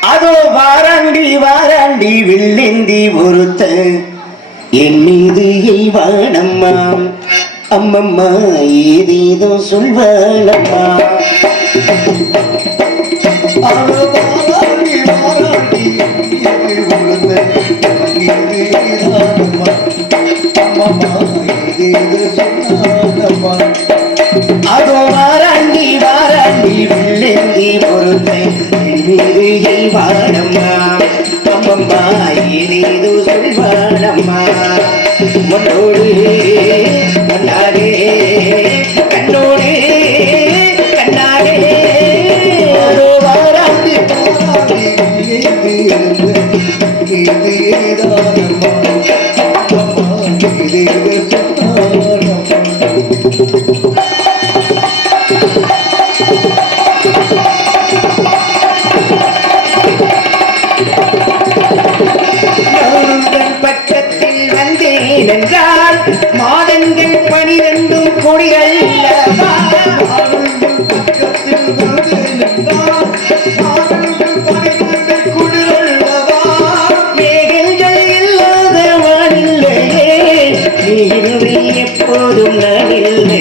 அதோ வாராண்டி வாராண்டி வில்லிந்தி ஒருத்த. என் மீது எய்வானம்மா. அம்மம்மா ஏதேதோ சொல்வானம்மா அவள் வாராண்டி வாராண்டி அதோ வாராண்டி வாராண்டி வில்லிந்தி ஒருத்த. என் மீது எய்வானம்மா அம்மம்மா ஏதேதோ சொல்வானம்மா. உன்னோடு கண்ணாடே கண்ணோடு. கண்ணாடே எப்போதும் நான் இல்லை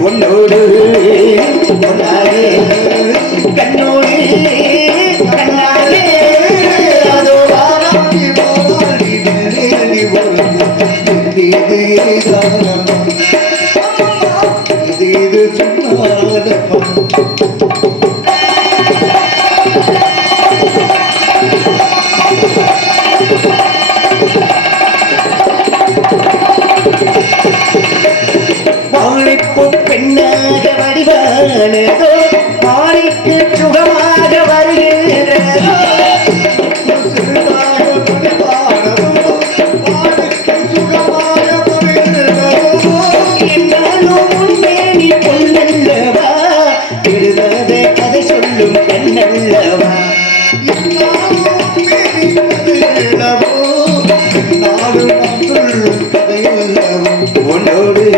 உன்னோடு ஒன்றாக கண்ணோடு கண்ணாலே அதோ இது வடிவானதோ மாறிக்கு சுகமாக வருகிறதோ கதை சொல்லும் பெண்ணல்லவா? உன்னோடு